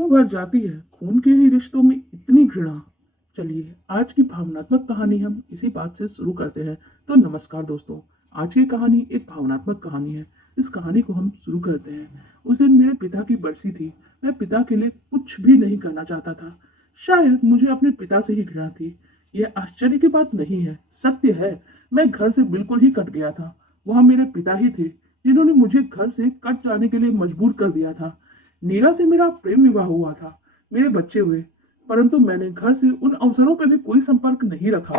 क्यों भर जाती है खून के ही रिश्तों में इतनी घृणा। चलिए आज की भावनात्मक कहानी हम इसी बात से शुरू करते हैं। तो नमस्कार दोस्तों, आज की कहानी एक भावनात्मक कहानी है। इस कहानी को हम शुरू करते हैं। उस दिन मेरे पिता की बरसी थी। मैं पिता के लिए कुछ भी नहीं करना चाहता था। शायद मुझे अपने पिता से ही घृणा थी। यह आश्चर्य की बात नहीं है, सत्य है। मैं घर से बिल्कुल ही कट गया था। वह मेरे पिता ही थे जिन्होंने मुझे घर से कट जाने के लिए मजबूर कर दिया था। नीरा से मेरा प्रेम विवाह हुआ था, मेरे बच्चे हुए, परंतु मैंने घर से उन अवसरों पर भी कोई संपर्क नहीं रखा।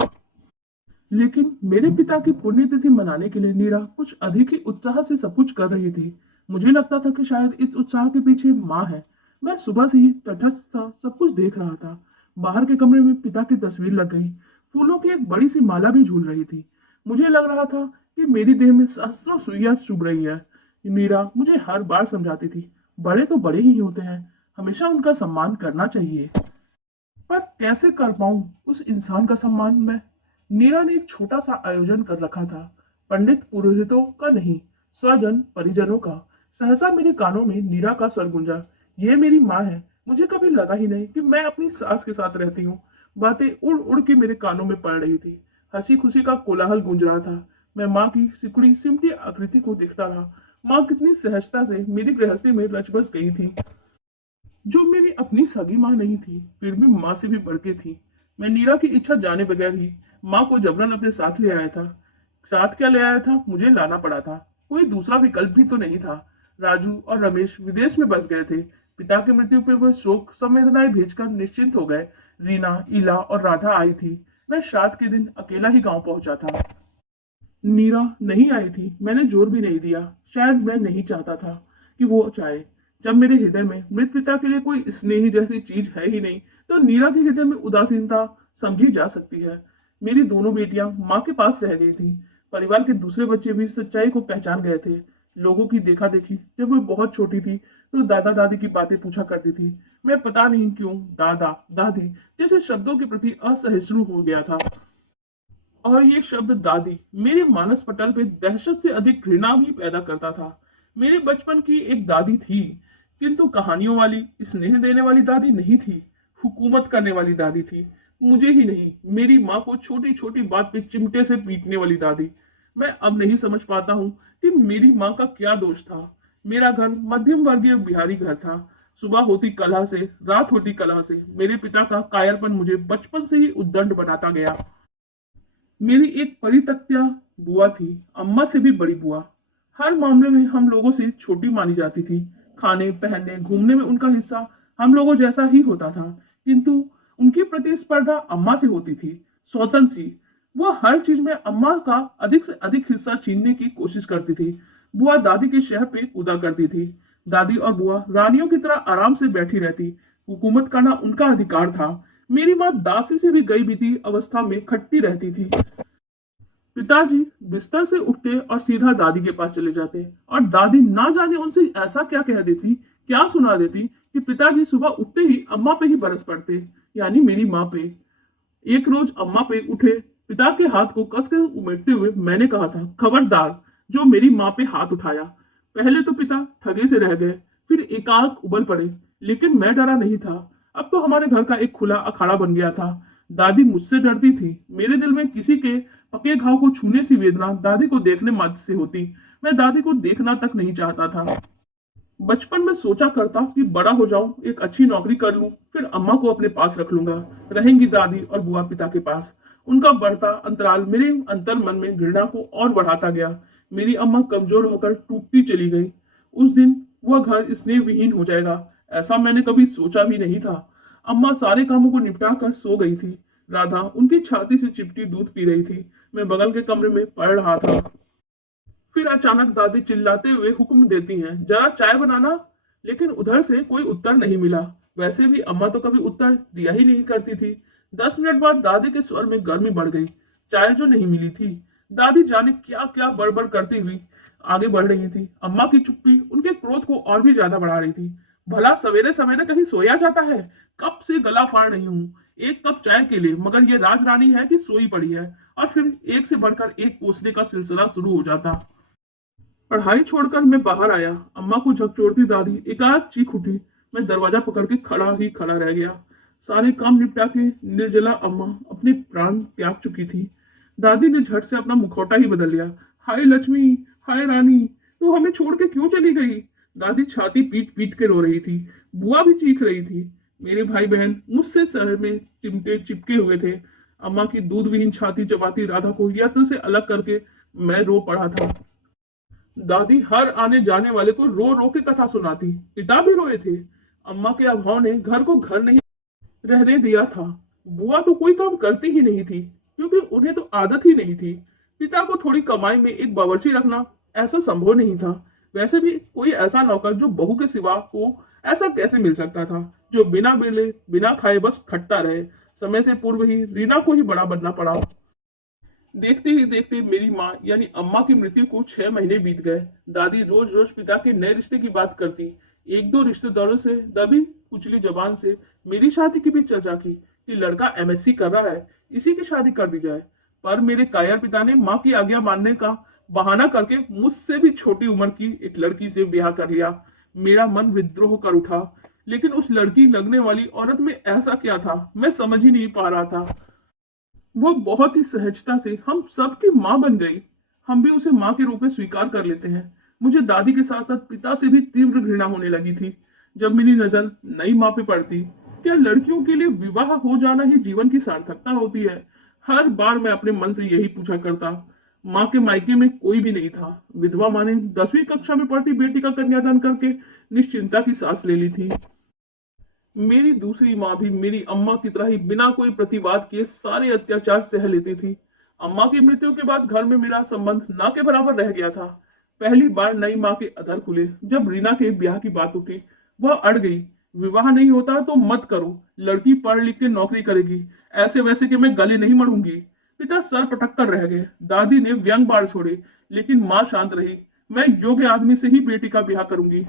लेकिन मेरे पिता की पुण्यतिथि मनाने के लिए नीरा कुछ अधिक ही उत्साह से सब कुछ कर रही थी। मुझे लगता था कि शायद इस उत्साह के पीछे माँ है। मैं सुबह से ही तटस्थ था, सब कुछ देख रहा था। बाहर के कमरे में पिता की तस्वीर लग गई। फूलों की एक बड़ी सी माला भी झूल रही थी। मुझे लग रहा था कि मेरी देह में सहस्रों सुइयां चुभ रही है। मीरा मुझे हर बार समझाती थी, बड़े तो बड़े ही होते हैं, हमेशा उनका सम्मान करना चाहिए। पर कैसे कर पाऊं उस इंसान का सम्मान मैं। नीरा ने एक छोटा सा आयोजन कर रखा था, पंडित पुरोहितों का नहीं, स्वजन परिजनों का। सहसा मेरे कानों में नीरा का स्वर गूंजा, ये मेरी माँ है। मुझे कभी लगा ही नहीं कि मैं अपनी सास के साथ रहती हूँ। बातें उड़ उड़ के मेरे कानों में पड़ रही थी। हंसी खुशी का कोलाहल गूंज रहा था। मैं माँ की सिकुड़ी सिमटी आकृति को देखता रहा। माँ कितनी सहजता से मेरी गृहस्थी में रच बस गई थी, जो मेरी अपनी सगी माँ नहीं थी, फिर भी माँ से भी बढ़ के थी। मैं नीरा की इच्छा जाने बगैर ही माँ को जबरन अपने साथ ले आया था। साथ क्या ले आया था, मुझे लाना पड़ा था। कोई दूसरा विकल्प भी तो नहीं था। राजू और रमेश विदेश में बस गए थे। पिता की मृत्यु पर वह शोक संवेदनाएं भेजकर निश्चिंत हो गए। रीना, इला और राधा आई थी। मैं श्राद्ध के दिन अकेला ही गांव पहुंचा था। नीरा नहीं आई थी। मैंने जोर भी नहीं दिया। शायद मैं नहीं चाहता था कि वो जाए। जब मेरे हृदय में मृत पिता के लिए कोई स्नेही जैसी चीज है ही नहीं, तो नीरा के हृदय में उदासीनता समझी जा सकती है। मेरी दोनों बेटियां माँ के पास रह गई थी। परिवार के दूसरे बच्चे भी सच्चाई को पहचान गए थे। लोगों की देखा देखी जब वो बहुत छोटी थी तो दादा दादी की बातें पूछा करती थी। मैं पता नहीं क्यों दादा दादी जैसे शब्दों के प्रति असहिष्णु हो गया था। और ये शब्द दादी मेरे मानस पटल पे दहशत से अधिक घृणा भी पैदा करता था। मेरे बचपन की एक दादी थी, किंतु कहानियों वाली, स्नेह देने वाली दादी नहीं थी। हुकूमत करने वाली दादी थी। मुझे ही नहीं, मेरी माँ को छोटी छोटी बात पे चिमटे से पीटने वाली दादी। मैं अब नहीं समझ पाता हूँ कि मेरी माँ का क्या दोष था। मेरा घर मध्यम वर्गीय बिहारी घर था। सुबह होती कलह से, रात होती कलह से मेरे पिता का कायरपन मुझे बचपन से ही उद्दंड बनाता गया। मेरी एक परितक्त्या बुआ थी, अम्मा से भी बड़ी बुआ। हर मामले में हम लोगों से छोटी मानी जाती थी। खाने पहनने घूमने में उनका हिस्सा हम लोगों जैसा ही होता था, किंतु उनकी प्रतिस्पर्धा अम्मा से होती थी, स्वतंत्र सी। वह हर चीज में अम्मा का अधिक से अधिक हिस्सा छीनने की कोशिश करती थी। बुआ दादी के शहर पे कूदा करती थी। दादी और बुआ रानियों की तरह आराम से बैठी रहती। हुकूमत करना उनका अधिकार था। मेरी माँ दासी से भी गई बीती अवस्था में खटती रहती थी। पिताजी बिस्तर से उठते और सीधा दादी के पास चले जाते, और दादी ना जाने उनसे ऐसा क्या कह देती, क्या सुना देती कि पिताजी सुबह उठते ही अम्मा पे ही बरस पड़ते, यानी मेरी माँ पे। एक रोज अम्मा पे उठे पिता के हाथ को कस के उमेटते हुए मैंने कहा था, खबरदार जो मेरी माँ पे हाथ उठाया। पहले तो पिता ठगे से रह गए, फिर एकाएक उबल पड़े, लेकिन मैं डरा नहीं था। अब तो हमारे घर का एक खुला अखाड़ा बन गया था। दादी मुझसे डरती थी। मेरे दिल में किसी के पके घाव को छूने सी वेदना दादी को देखने मात्र से होती। मैं दादी को देखना तक नहीं चाहता था। बचपन में सोचा करता कि बड़ा हो जाऊं, एक अच्छी नौकरी कर लूं, फिर अम्मा को अपने पास रख लूंगा। रहेंगी दादी और बुआ पिता के पास। उनका बढ़ता अंतराल मेरे अंतर मन में घृणा को और बढ़ाता गया। मेरी अम्मा कमजोर होकर टूटती चली गई। उस दिन वह घर स्नेह विहीन हो जाएगा, ऐसा मैंने कभी सोचा भी नहीं था। अम्मा सारे कामों को निपटा कर सो गई थी। राधा उनकी छाती से चिपटी दूध पी रही थी। मैं बगल के कमरे में पढ़ रहा था। फिर अचानक दादी चिल्लाते हुए हुक्म देती हैं, जरा चाय बनाना। लेकिन उधर से कोई उत्तर नहीं मिला। वैसे भी अम्मा तो कभी उत्तर दिया ही नहीं करती थी। 10 मिनट बाद दादी के स्वर में गर्मी बढ़ गई। चाय जो नहीं मिली थी। दादी जाने क्या क्या बड़बड़ करती हुई आगे बढ़ रही थी। अम्मा की चुप्पी उनके क्रोध को और भी ज्यादा बढ़ा रही थी। भला सवेरे सवेरे कहीं सोया जाता है? कब से गला फाड़ रही हूँ एक कप चाय के लिए, मगर ये राजरानी है कि सोई पड़ी है। और फिर एक से बढ़कर एक कोसने का सिलसिला शुरू हो जाता। पढ़ाई छोड़कर मैं बाहर आया। अम्मा को झकझोरती दादी एकाएक चीख उठी, मैं दरवाजा पकड़ के खड़ा ही खड़ा रह गया। सारे काम निपटा के निर्जला अम्मा अपने प्राण त्याग चुकी थी। दादी ने झट से अपना मुखौटा ही बदल लिया। हाय लक्ष्मी, हाय रानी, तू हमें छोड़ के क्यों चली गई? दादी छाती पीट पीट के रो रही थी। बुआ भी चीख रही थी। मेरे भाई बहन मुझसे शहर में चिमटे चिपके हुए थे। अम्मा की दूध विहीन छाती चबाती राधा को यत्न से अलग करके मैं रो पड़ा था। दादी हर आने जाने वाले को रो रो के कथा सुनाती। पिता भी रोए थे। अम्मा के अभाव ने घर को घर नहीं रहने दिया था। बुआ तो कोई काम करती ही नहीं थी, क्योंकि उन्हें तो आदत ही नहीं थी। पिता को थोड़ी कमाई में एक बावर्ची रखना ऐसा संभव नहीं था। वैसे भी कोई ऐसा नौकर जो बहू के सिवा को ऐसा कैसे मिल सकता था, जो बिना मिले बिना खाए बस खटता रहे। समय से पूर्व ही रीना को ही बड़ा बनना पड़ा। देखते ही देखते मेरी माँ यानी अम्मा की मृत्यु को 6 महीने बीत गए। दादी रोज रोज पिता के नए रिश्ते की बात करती। एक दो रिश्तेदारों से दबी कुचली जबान से मेरी शादी की भी चर्चा की कि लड़का एमएससी कर रहा है, इसी की शादी कर दी जाए। पर मेरे कायर पिता ने माँ की आज्ञा मानने का बहाना करके मुझसे भी छोटी उम्र की एक लड़की से ब्याह कर लिया। मेरा मन विद्रोह कर उठा, लेकिन उस लड़की लगने वाली औरत में ऐसा क्या था, मैं समझ ही नहीं पा रहा था। वो बहुत ही सहजता से हम सबकी माँ बन गई। हम भी उसे माँ के रूप में स्वीकार कर लेते हैं। मुझे दादी के साथ साथ पिता से भी तीव्र घृणा होने लगी थी। जब मेरी नजर नई माँ पे पड़ती, क्या लड़कियों के लिए विवाह हो जाना ही जीवन की सार्थकता होती है? हर बार मैं अपने मन से यही पूछा करता। माँ के मायके में कोई भी नहीं था। विधवा माँ ने 10वीं कक्षा में पढ़ती बेटी का कन्यादान करके निश्चिंता की सांस ले ली थी। मेरी दूसरी माँ भी मेरी अम्मा की तरह ही बिना कोई प्रतिवाद किए सारे अत्याचार सह लेती थी। अम्मा की मृत्यु के बाद घर में मेरा संबंध ना के बराबर रह गया था। पहली बार नई माँ के अधर खुले जब रीना के ब्याह की बात उठी। वह अड़ गई। विवाह नहीं होता तो मत करो, लड़की पढ़ लिख के नौकरी करेगी, ऐसे वैसे कि मैं गले नहीं मड़ूंगी। पिता सर पटक कर रह गए। दादी ने व्यंग बाढ़ छोड़े, लेकिन माँ शांत रही। मैं योग्य आदमी से ही बेटी का ब्याह करूंगी।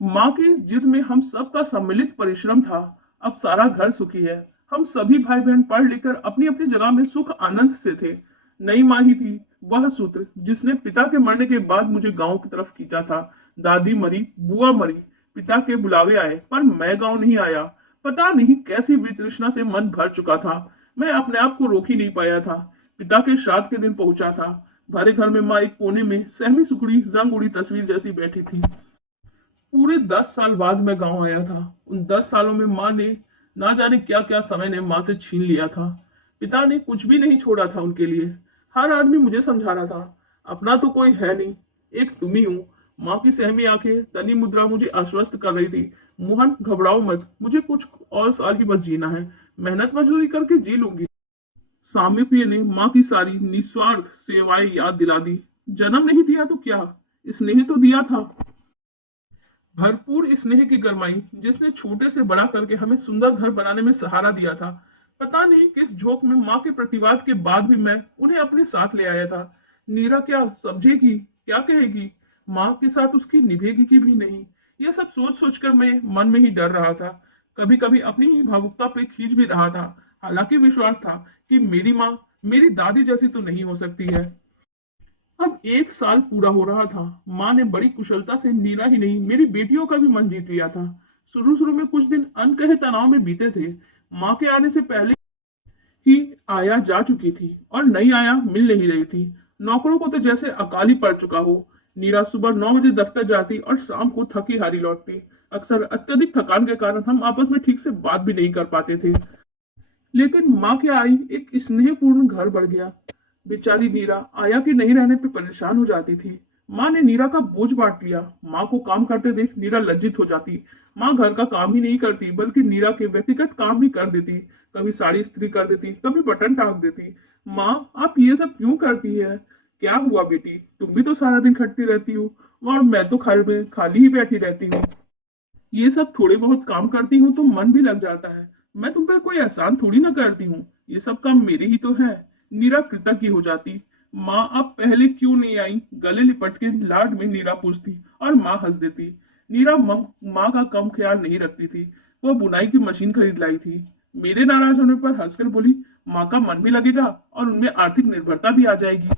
माँ की इस जिद में हम सबका सम्मिलित परिश्रम था। अब सारा घर सुखी है। हम सभी भाई बहन पढ़ लिख कर अपनी अपनी जगह में सुख आनंद से थे। नई माँ ही थी वह सूत्र जिसने पिता के मरने के बाद मुझे गांव की तरफ खींचा था। दादी मरी, बुआ मरी, पिता के बुलावे आए, पर मैं गांव नहीं आया। पता नहीं कैसी वितृष्णा से मन भर चुका था। मैं अपने आप को रोक ही नहीं पाया था। पिता के श्राद्ध के दिन पहुंचा था। भरे घर में माँ एक कोने में सहमी सुखड़ी रंग उड़ी तस्वीर जैसी बैठी थी। पूरे 10 साल बाद मैं गांव आया था। उन 10 सालों में माँ ने ना जाने क्या क्या समय ने माँ से छीन लिया था। पिता ने कुछ भी नहीं छोड़ा था उनके लिए। हर आदमी मुझे समझा रहा था, अपना तो कोई है नहीं, एक तुम ही हूँ। माँ की सहमी आंखें तनी मुद्रा मुझे आश्वस्त कर रही थी। मोहन घबराओ मत, मुझे कुछ और साल ही बस जीना है, मेहनत मजदूरी करके जी लूंगी। सामीप्य ने माँ की सारी निस्वार्थ सेवाएं याद दिला दी। जन्म नहीं दिया तो क्या, स्नेह तो दिया था। भरपूर स्नेह की गरमाई जिसने छोटे से बड़ा करके हमें सुंदर घर बनाने में सहारा दिया था। पता नहीं किस झोंक में माँ के प्रतिवाद के बाद भी मैं उन्हें अपने साथ ले आया था। नीरा क्या समझेगी, क्या कहेगी, माँ के साथ उसकी निभेगी की भी नहीं। यह सब सोच सोच कर मैं मन में ही डर रहा था। कभी कभी अपनी ही भावुकता पे खींच भी रहा था। हालांकि विश्वास था कि मेरी माँ मेरी दादी जैसी तो नहीं हो सकती है। अब 1 साल पूरा हो रहा था। माँ ने बड़ी कुशलता से नीरा ही नहीं मेरी बेटियों का भी मन जीत लिया था। शुरू शुरू में कुछ दिन अनकहे तनाव में बीते थे। माँ के आने से पहले ही आया जा चुकी थी और नई आया मिल नहीं रही थी। नौकरों को तो जैसे अकाली पड़ चुका हो। नीरा सुबह 9 बजे दफ्तर जाती और शाम को थकी हारी लौटती। अक्सर अत्यधिक थकान के कारण हम आपस में ठीक से बात भी नहीं कर पाते थे। लेकिन माँ के आई एक स्नेहपूर्ण घर बढ़ गया। बेचारी नीरा आया के नहीं रहने पे परेशान हो जाती थी। माँ ने नीरा का बोझ बांट लिया। माँ को काम करते देख नीरा लज्जित हो जाती। माँ घर का काम ही नहीं करती बल्कि नीरा के व्यक्तिगत काम भी कर देती। कभी साड़ी इस्त्री कर देती, कभी बटन टाक देती। माँ आप ये सब क्यों करती है? क्या हुआ बेटी, तुम भी तो सारा दिन खटती रहती हो और मैं तो घर में खाली ही बैठी रहती हूँ। ये सब थोड़े बहुत काम करती हूँ तो मन भी लग जाता है। मैं तुम पे कोई एहसान थोड़ी ना करती हूँ, ये सब काम मेरे ही तो है। नीरा कृतज्ञ हो जाती। माँ आप पहले क्यों नहीं आई, गले लिपट के लाड में नीरा पूछती और माँ हंस देती। नीरा माँ का कम ख्याल नहीं रखती थी। वह बुनाई की मशीन खरीद लाई थी। मेरे नाराज होने पर हंसकर बोली, माँ का मन भी लगेगा और उनमें आर्थिक निर्भरता भी आ जाएगी।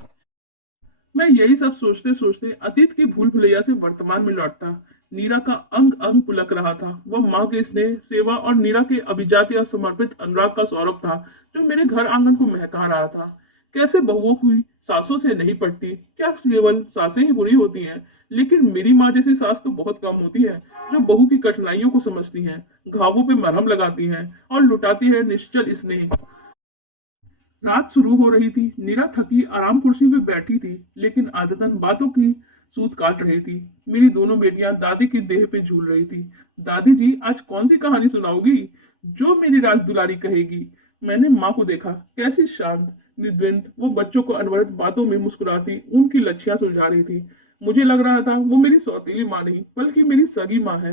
मैं यही सब सोचते सोचते अतीत की भूल भुलैया से वर्तमान में लौटता। नीरा का अंग अंग पुलक रहा था। वह माँ के स्नेह, सेवा और नीरा के अभिजात या समर्पित अनुराग का सौरभ था जो मेरे घर आंगन को महका रहा था। कैसे बहुओं की सासों से नहीं पटती, क्या केवल सासें ही बुरी होती हैं? लेकिन मेरी माँ जैसी सास तो बहुत कम होती है, जो बहू की कठिनाइयों को समझती हैं, घावों पे मरहम लगाती हैं और लुटाती है निश्चल स्नेह। रात शुरू हो रही थी। नीरा थकी आराम कुर्सी में बैठी थी, लेकिन आदतन बातों की सूत काट रही थी। मेरी दोनों बेटियां दादी की देह पे झूल रही थी। दादी जी, आज कौन सी कहानी सुनाओगी जो मेरी राज दुलारी कहेगी? मैंने माँ को देखा, कैसी शांत, निद्रिंत वो बच्चों को अनवरत बातों में मुस्कुराती उनकी लच्छियां सुलझा रही थी। मुझे लग रहा था वो मेरी सौतीली माँ नहीं, बल्कि मेरी सगी माँ है।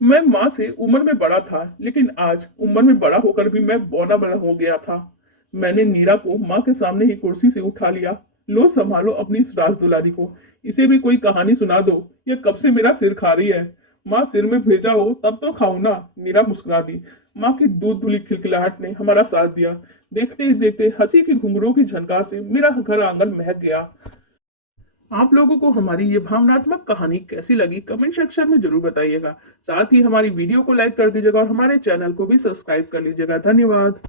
मैं माँ से उम्र में बड़ा था, लेकिन आज उम्र में बड़ा होकर भी मैं बौना बना हो गया था। मैंने नीरा को माँ के सामने ही कुर्सी से उठा लिया। लो, संभालो अपनी इस राज दुलारी को, इसे भी कोई कहानी सुना दो। ये कब से मेरा सिर खा रही है। माँ, सिर में भेजा हो तब तो खाऊं ना। नीरा मुस्कुरा दी। माँ की दूध धुली खिलखिलाहट ने हमारा साथ दिया। देखते ही देखते हंसी की घुंघरूओं की झनकार से मेरा घर आंगन महक गया। आप लोगों को हमारी ये भावनात्मक कहानी कैसी लगी कमेंट सेक्शन में जरूर बताइएगा। साथ ही हमारी वीडियो को लाइक कर दीजिएगा और हमारे चैनल को भी सब्सक्राइब कर लीजिएगा। धन्यवाद।